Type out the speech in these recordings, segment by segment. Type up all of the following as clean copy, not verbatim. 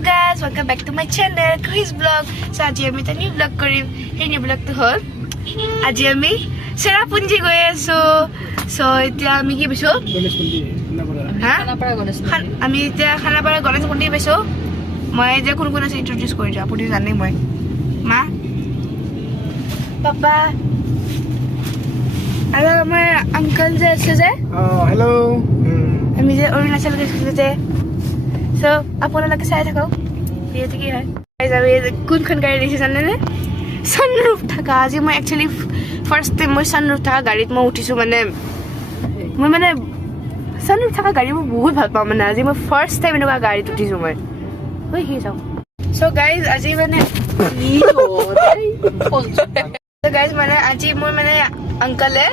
guys, welcome back to my channel, Chris Vlog. So আজি আমি এটা নিউ vlog কৰিম। এই নিউ vlogটো হ'ল আজি আমি চেৰাপুঞ্জি গৈ আছো। সো এতিয়া আমি কি পাইছো? আমি এতিয়া খানাপাৰা গণেশ মন্দিৰ পাইছো। মই যে কোন কোন আছে ইন্ট্ৰোডিউস কৰি দিওঁ, আপুনি জানে মই। মা, পাপা, আৰু আমাৰ আঙ্কল যে আছে যে। হেল্ল'। আমি যে অৰুণাচল গৈছিলো যে। সো আপোনালোকে চাই থাকক ভিডিঅ'টো কি হয়। আমি কোনখন গাড়ী দেখিছে জানেনে? সানৰুফ থকা। আজি মই একচুৱেলি ফাৰ্ষ্ট টাইম মই সানৰুফ থকা গাড়ীত মই উঠিছো। মই সানৰুফ থকা গাড়ী মই বহুত ভাল পাওঁ। আজি মই ফাৰ্ষ্ট টাইম এনেকুৱা গাড়ীত উঠিছো মই। ঐ সি চাওক। সো গাইজ আজি আজি মোৰ আংকলে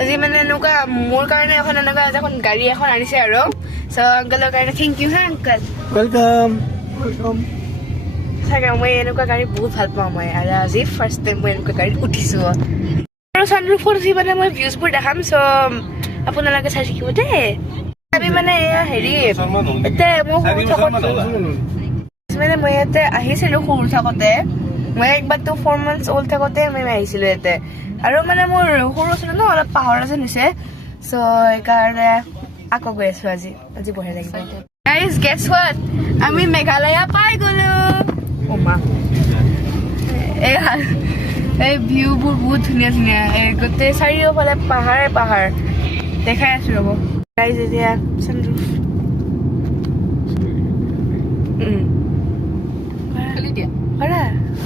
আজি এনেকুৱা মোৰ কাৰণে এখন এনেকুৱা এখন গাড়ী এখন আনিছে আৰু। সো আংকলৰ কাৰণে থেংক ইউ হা আংকল। ওয়েলকাম। চাগে মই এনেকুৱা গাড়ী বহুত ভাল পাওঁ মই, আৰু আজি ফাৰ্ষ্ট টাইম মই এনেকুৱা গাড়ীত উঠিছো। আৰু সানৰুফত উঠি মই ভিউজবোৰ দেখাম। সো আপোনালোকে চাই থাকিব দেই। আমি এয়া হেৰি এতিয়া মই ইয়াতে আহিছিলো সৰু থাকোতে। মই একবাৰতো 4 months old থাকোতে মই আহিছিলো ইয়াতে। আৰু মোৰ সৰু আছিলো ন, অলপ পাহৰা যেন হৈছে। সো সেইকাৰণে আকৌ গৈ আছো আজি বঢ়িয়া লাগিব। গাইজ গেছ হোৱাট, আমি মেঘালয়া পাই গলো। ও মা, এই ভিউবোৰ বহুত ধুনীয়া ধুনীয়া। গোটেই চাৰিওফালে পাহাৰে পাহাৰ দেখাই আছো ৰ'ব। গাইজ এতিয়া সানৰুফ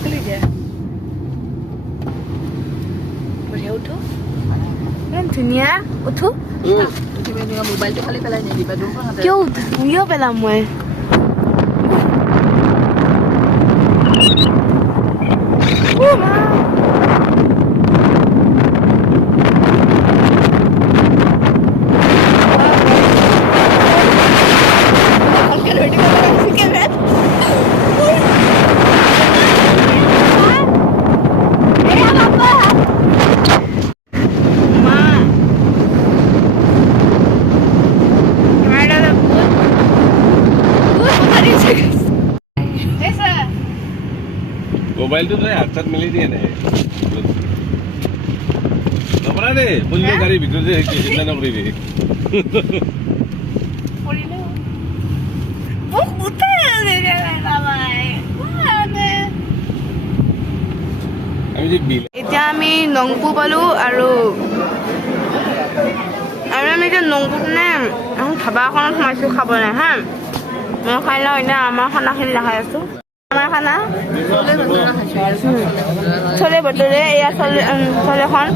খুলি দিয়া বঢ়িয়া। উঠো, ইমান ধুনীয়া। উঠো। মোবাইলটো খালি পেলাই নিদিবা। কিয় পেলাম মই? মোবাইলটো তই হাতত মেলি দিয়ে নাই নপৰা দে। পুলিৰ গাড়ীৰ ভিতৰতে চিন্তা নকৰিবি। এতিয়া আমি নংপু পালো। আৰু আমি এতিয়া নংপুত এখন ধাবা এখনত সোমাইছো খাবলৈ হা। মই খাই লওঁ এতিয়া আমাৰ খানাখিনি দেখাই আছো। আমাৰ খানা চলে ভটোৰে, এয়া চলেখন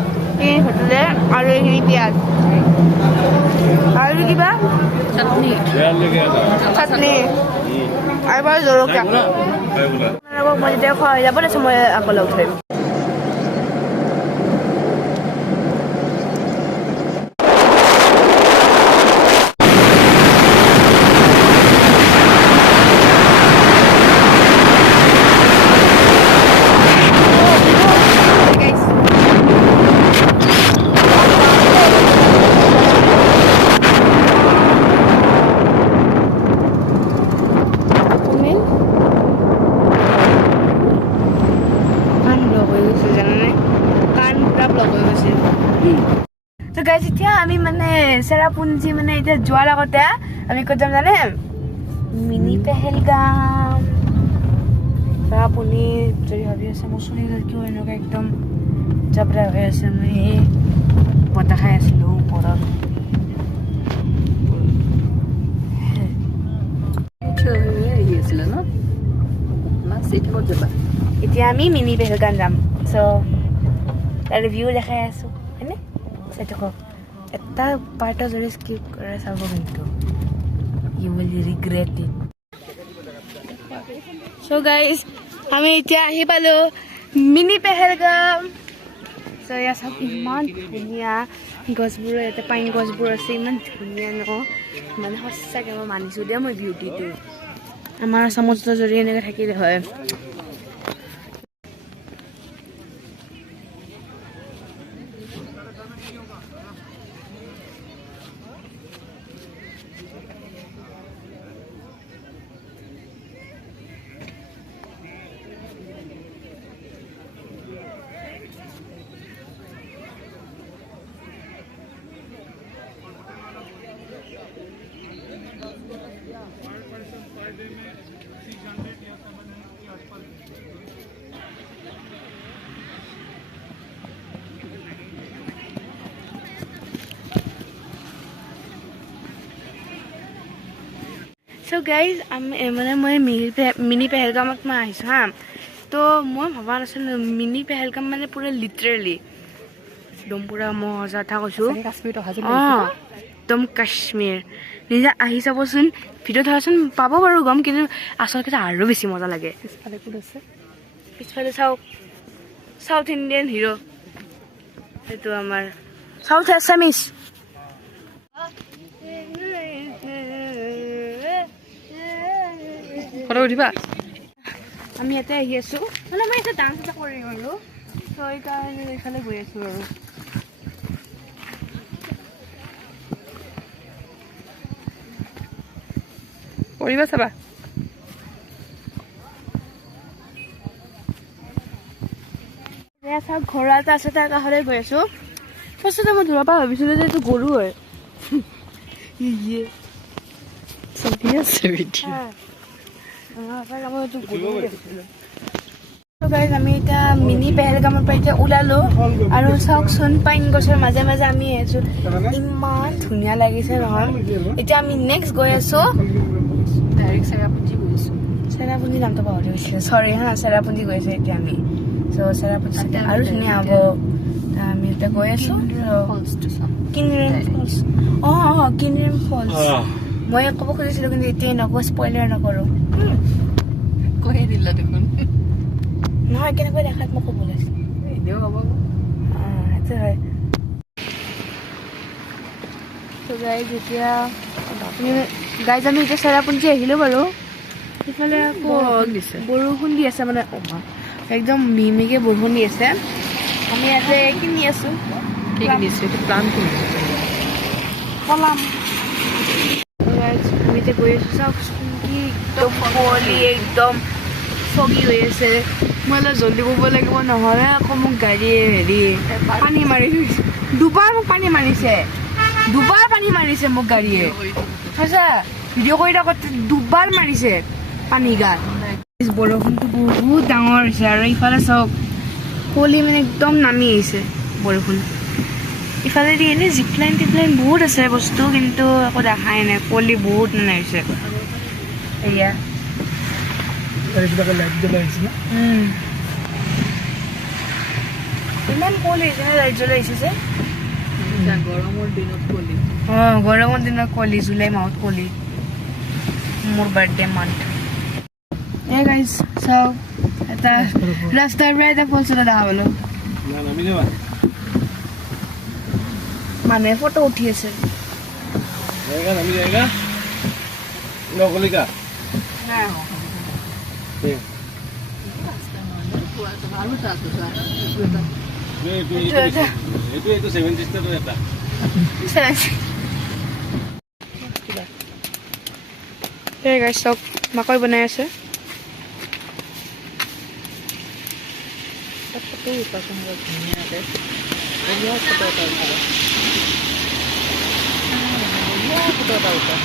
এই ভটোৰে, আৰু এইখিনি পিঁয়াজ আৰু কিবা চাটনি আৰু বাৰু জলকীয়া। মই যেতিয়া খোৱা হৈ যাব তাৰপিছত মই আকৌ লগ ধৰিম। তো গাইজ এতিয়া আমি চেৰাপুঞ্জি এতিয়া যোৱাৰ আগতে আমি ক'ত যাম জানে? মিনি পেহেলগাম। আপুনি যদি ভাবি আছে মোৰ চুলি কিয় এনেকুৱা একদম জাবৰা হৈ আছে, মই এই বতাহ খাই আছিলো ওপৰত। এতিয়া আমি মিনি পেহেলগাম যাম। চ' তাৰ ভিউ দেখাই আছো হয়নে? চাই থাকক। এটা পাৰ্টৰ যদি স্কিপ কৰে চাব, কিন্তু you will regret it. So' guys আমি এতিয়া আহি পালো মিনি পেহেলগাম। চ' এয়া চাওক ইমান ধুনীয়া গছবোৰ, ইয়াতে পাইন গছবোৰ আছে, ইমান ধুনীয়া ন। সঁচাকৈ মই মানিছো দিয়া মই বিউটিটো। আমাৰ সমুদ্ৰ যদি এনেকৈ থাকিলে হয়। So guys, মানে মই মিনি পেহেলগামত মই আহিছোঁ হা তো মই ভবা নাছিলোঁ মিনি পেহেলগাম মানে পুৰা লিটাৰেলি একদম পুৰা মজা কথা কৈছোঁ কাশ্মীৰত অহা যেন অঁ একদম কাশ্মীৰ নিজে আহি চাবচোন ভিডিঅ' ধৰাচোন পাব বাৰু গম কিন্তু আচলতে আৰু বেছি মজা লাগে পিছফালে কোন আছে পিছফালে চাওক সাউথ ইণ্ডিয়ান হিৰো এইটো আমাৰ সাউথ আছামিজ ফটো উঠিবা আমি ইয়াতে আহি আছোঁ মানে মই এতিয়া ডান্স এটা কৰি গ'লোঁ ত' সেইকাৰণে এইফালে গৈ আছোঁ আৰু কৰিবা চাবা এয়া চাওক ঘোঁৰা এটা আছে তাৰ কাষলৈ গৈ আছোঁ ফাৰ্ষ্টতে মই দূৰৰ পৰা ভাবিছিলোঁ যে এইটো গৰু হয় চলি আছে ভিডিঅ' আমি এতিয়া মিনি পেহেলগামৰ পৰা এতিয়া ওলালো আৰু চাওকচোন পাইন গছৰ মাজে মাজে আমি আহিছোঁ ইমান ধুনীয়া লাগিছে নহয় এতিয়া আমি নেক্সট গৈ আছোঁ ডাইৰেক্ট চেৰাপুঞ্জী গৈছোঁ চেৰাপুঞ্জী নামটো পাহৰি গৈছিলোঁ চৰি হা চেৰাপুঞ্জী গৈ আছোঁ এতিয়া আমি চ' চেৰাপুঞ্জী আৰু ধুনীয়া হ'ব আমি এতিয়া গৈ আছোঁ ফলছটো চাম কিনিৰেম ফলছ অঁ কিনিৰেম ফলছ মই ক'ব খুজিছিলোঁ কিন্তু এতিয়াই নকওঁ স্পইলাৰ নকৰোঁ কৈয়ে দিলা দেখোন নহয় কেনেকৈ দেখাত মই ক'ব লাগিছিল এনেও হ'ব সেইটো হয় গাইজ এতিয়া গাইজ আমি এতিয়া চেৰাপুঞ্জী আহিলোঁ বাৰু সেইফালে আকৌ বৰষুণ দি আছে মানে একদম মিহিমিহিকৈ বৰষুণ দি আছে আমি ইয়াতে কিনি আছোঁ কি কিনিছোঁ এইটো প্লান কিনিছোঁ পলাম আমি এতিয়া গৈ আছোঁ চাওকচোন কি একদম কুঁৱলী একদম ফগি হৈ আছে মই অলপ জল্দি কৰিব লাগিব নহ'লে আকৌ মোক গাড়ীয়ে হেৰি পানী মাৰি থৈছে দুবাৰ মোক পানী মাৰিছে মোক গাড়ীয়ে সঁচা ভিডিঅ' কৰি থাকোঁতে দুবাৰ মাৰিছে পানী গাত বৰষুণটো বহুত ডাঙৰ হৈছে আৰু ইফালে চাওক কুঁৱলী মানে একদম নামি আহিছে বৰষুণ ইফালেদি এনেই জিপলাইন টিপলাইন বহুত আছে বস্তু কিন্তু একো দেখাই নাই কুঁৱলী বহুত মানে হৈছে এয়া ইমান কুঁৱলী হৈছে নে লাইট জ্বলাই আহিছে যে গৰমৰ দিনত কলি অঁ গৰমৰ দিনত কুঁৱলী জুলাই মাহত কুঁৱলী মোৰ বাৰ্থডে মান্থ এই গাইজ চাওক এটা ৰাস্তাৰ পৰা এটা ফলছ এটা দেখা পালোঁ না নামি যাবা মানুহে ফটো উঠি আছে जाएगा नामी जाएगा नौकली का আৰু তাতো এইটো 7 সিস্টাৰটো এটা এই গাইজ চাওক মাকৈ বনাই আছে ফটো উঠাচোন ধুনীয়াকৈ ধুনীয়া ফটো এটা উঠাবা ফটো এটা উঠা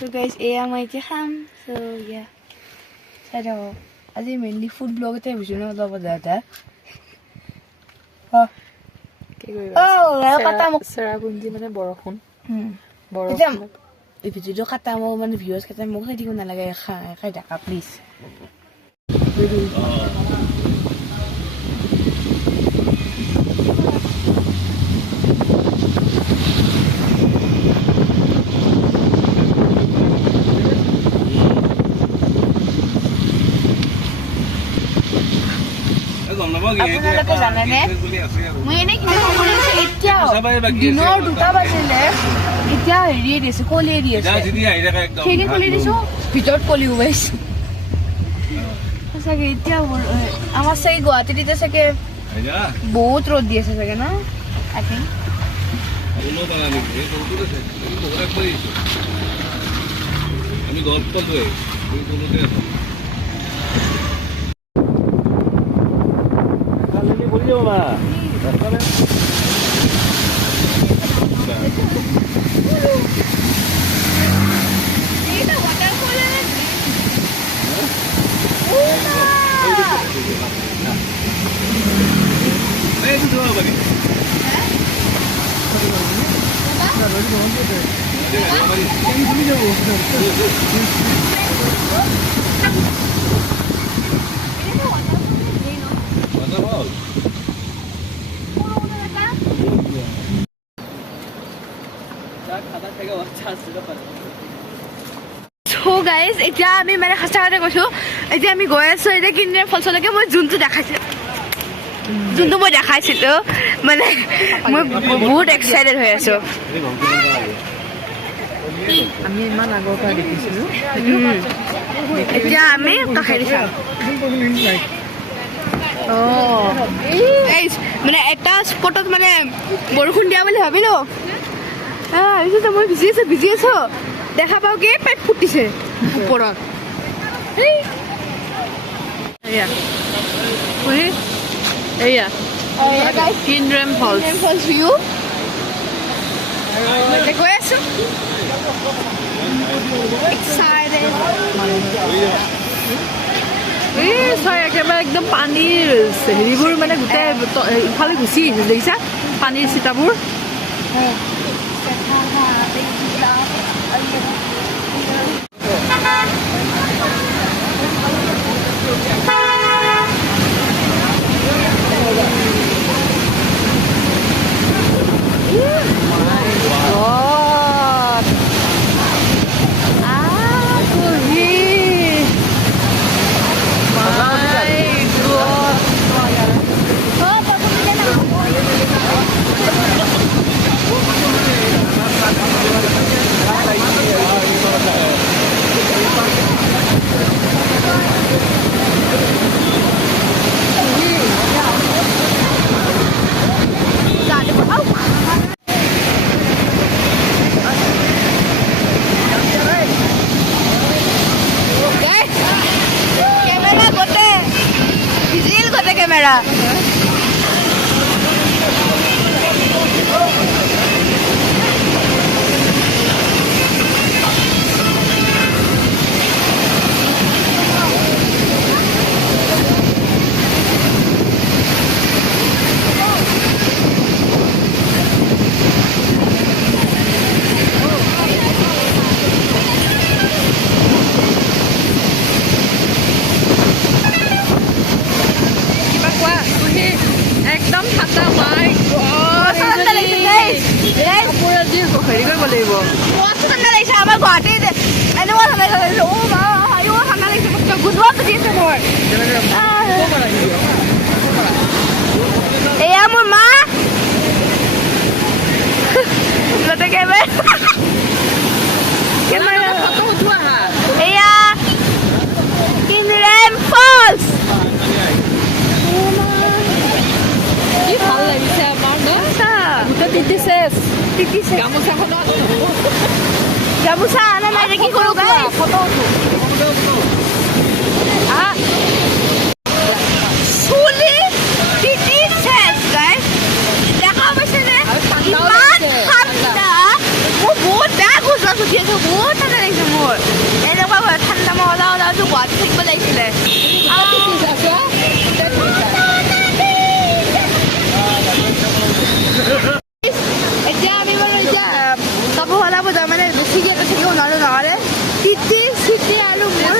So guys, এয়া মই এতিয়া খাম so yeah চাই থাকক আজি মেইনলি ফুড ব্লগ এটাই বুজিছোঁ ন অলপ এটা কি কৰিবা চেৰাপুঞ্জী মানে বৰষুণ এতিয়া এই ভিডিঅ'টো কাটা মোক মানে ভিউজ কাটা মোক খাই দিব নালাগে খাই থাকা প্লিজ আপোনালোকে জানেনে মই এনেই কিন্তু এতিয়াও দিনৰ 2টা বাজিলে এতিয়া হেৰিয়ে দিছে কলিয়ে দি আছে সেইখিনি খুলি দিছোঁ ভিতৰত কলি ওলাইছে সঁচাকে এতিয়া আমাৰ চাগে গুৱাহাটীত এতিয়া চাগে বহুত ৰ'দ দি আছে চাগে ন আই থিংক আমি গল্প করবে বলি যাবো মা So guys, এতিয়া আমি মানে সঁচা কথা কৈছো, এতিয়া আমি গৈ আছো এতিয়া কিনে ফলচলৈকে মই যোনটো মই দেখাইছিলো মানে মই বহুত এক্সাইটেড হৈ আছো। আমি ইমান আগৰ পৰা দেখিছিলোঁ এতিয়া আমি কাষেদি চাম। মানে এটা স্পটত মানে বৰষুণ দিয়া বুলি ভাবিলো, ভাবিছো মই ভিজি আছো দেখা পাওঁ কি পেট ফুটিছে ওপৰত। এয়া কিনড্ৰেম ফলছ গৈ আছো চাই একেবাৰে একদম পানীৰ হেৰিবোৰ মানে গোটেই ইফালে গুচি আহিছে দেখিছা পানীৰ চিতাবোৰ। Camera. একদম ঠাণ্ডা মাই হেৰি কৰিব লাগিব ঠাণ্ডা লাগিছে আমাৰ গুৱাহাটীত এনেকুৱা ঠাণ্ডা লাগিছে। ঠাণ্ডা লাগিছে গুজৰাট দিছে মোৰ। এয়া মোৰ মা এয়া কিনড্ৰেম ফলছ। কি ভাল লাগিছে আমাৰ ন গামোচা আনা নাই কি কৰো চুলি তিতিছে গাইছ দেখা পাইছে নে ইমান ঠাণ্ডা। মোৰ বহুত বেয়া গুজৰাট উঠি আছে, বহুত ঠাণ্ডা লাগিছে মোৰ। এনেকুৱা ঠাণ্ডা মই ওলাও গুৱাহাটী থাকিব লাগিছিলে। এতিয়া আমি মানে এতিয়া কাপোৰ সলাব যাওঁ মানে বেছিকৈ থাকিব নোৱাৰো নহ'লে তিতি চিটি আৰু মোৰ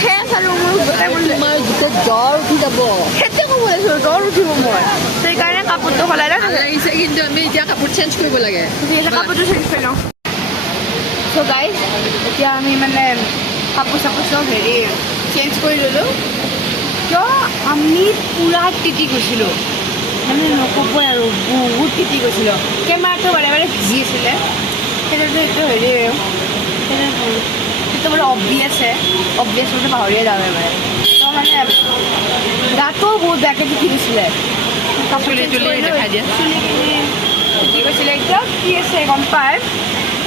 চেচ আৰু মোৰ তোমাৰ গোটেই জ্বৰ উঠি যাব। সেইটোৱে ক'ব লাগিছোঁ, জ্বৰ উঠিব মোৰ। সেইকাৰণে কাপোৰটো সলাই ভাল লাগিছে কিন্তু আমি এতিয়া কাপোৰ চেঞ্জ কৰিব লাগে। কাপোৰটো চেঞ্জ কৰি লওঁ। চ' গাইজ এতিয়া আমি মানে কাপোৰ চাপোৰ চব হেৰি চেঞ্জ কৰি ল'লোঁ কিয় আমি পূৰা তিতি গৈছিলোঁ মানে নক'বই আৰু বহুত তিতি গৈছিলোঁ। কেমেৰাটো বাৰে বাৰে ভিজি আছিলে সেইটোতো এইটো হেৰি সেইটো মানে অবভিয়াছ মানে পাহৰিয়ে যাওঁ এবাৰে। তো মানে গাটো বহুত বেয়াকৈ তিতি গৈছিলে। চুলি দেখাই দিয়ে চুলিখিনি তিতি গৈছিলে। এতিয়া কি আছে গম পায়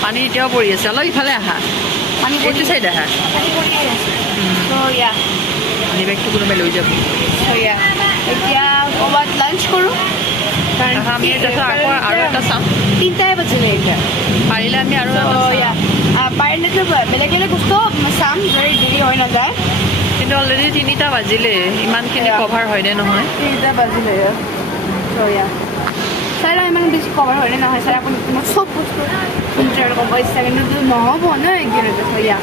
পানী এতিয়াও পৰি আছে। অলপ ইফালে আহা, পানী এইটো চাইড আহা। পানী পৰি আছে। চ' ইয়া পানী বেগটো কোনোবাই লৈ যাব। এতিয়া ক'ৰবাত লাঞ্চ কৰোঁ কাৰণ আমি তাৰপিছত আকৌ আৰু এটা চাম। 3টাই বাজিলে এতিয়া। পাৰিলে আমি আৰু পাৰিলেতো বেলেগ বেলেগ বস্তু চাম যদি দেৰি হৈ নাযায়। কিন্তু অলৰেডি 3টা বাজিলে, ইমানখিনি কভাৰ হয়নে নহয়। 3টা বাজিলে চ' চাই লওঁ ইমান বেছি কভাৰ হ'লে নহয় চাই আপুনি তোমাক চব বস্তু ইণ্টাৰ ক'ব ইচ্ছা কিন্তু নহ'ব ন একদিনতে থৈয়া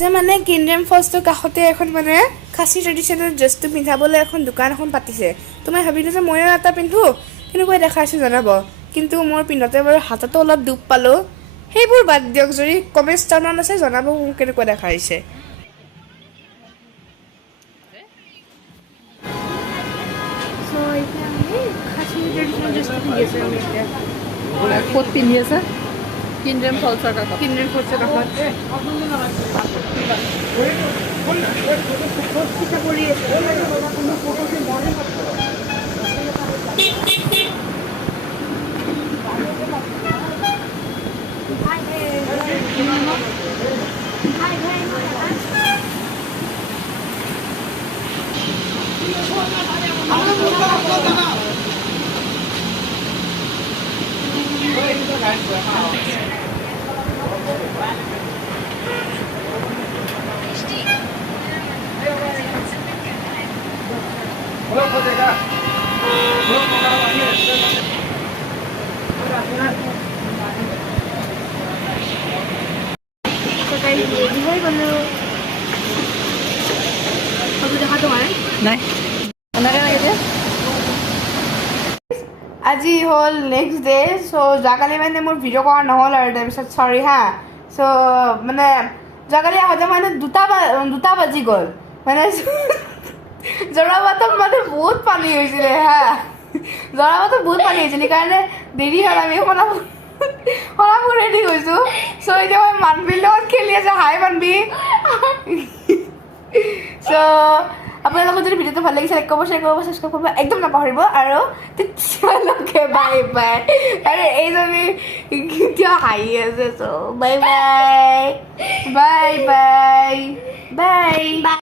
যে মানে কিণ্ডেম ফলছটোৰ কাষতে এখন মানে খাচী ট্ৰেডিশ্যনেল ড্ৰেছটো পিন্ধাবলৈ এখন দোকান এখন পাতিছে তো মই ভাবিলোঁ যে ময়ো এটা পিন্ধোঁ কেনেকুৱা দেখাইছোঁ জনাব কিন্তু মোৰ পিন্ধোতে বাৰু হাততো অলপ দুখ পালোঁ সেইবোৰ বাদ দিয়ক যদি কমেণ্ট ষ্টাৰত আছে জনাব মোক কেনেকুৱা দেখাইছে এতিয়া আমি খাচী ট্ৰেডিশ্যনেল ড্ৰেছটো পিন্ধি আছোঁ আমি এতিয়া ক'ত পিন্ধি আছে কিণ্ডেম ফলছৰ কাষত কিণ্ডেম ফলছৰ কাষত কৰি নাই এনেকৈ লাগিছে আজি হ'ল নেক্সট ডে চ' যোৱাকালি মানে মোৰ ভিডিঅ' কৰা নহ'ল আৰু তাৰপিছত চৰি হা চ' মানে যোৱাকালি আহোঁতে মানে দুটা বাজি গ'ল মানে জৰাবাটত মানে বহুত পানী হৈছিলে হা জৰাবাটত বহুত পানী হৈছিলে সেইকাৰণে দেৰি হ'ল আমি শলাবোৰ ৰেডি হৈছোঁ চ' এতিয়া মই মানবীৰ লগত খেলি আছোঁ হাই মানবী চ' আপোনালোকৰ যদি ভিডিঅ'টো ভাল লাগিছে লাইক কৰিব শ্বেয়াৰ কৰিব ছাবস্ক্ৰাইব কৰিব একদম নাপাহৰিব আৰু তেতিয়ালৈকে বাই বাই আৰু এইজনী কেতিয়া হাঁহি আছে চ' bye bye bye bye bye bye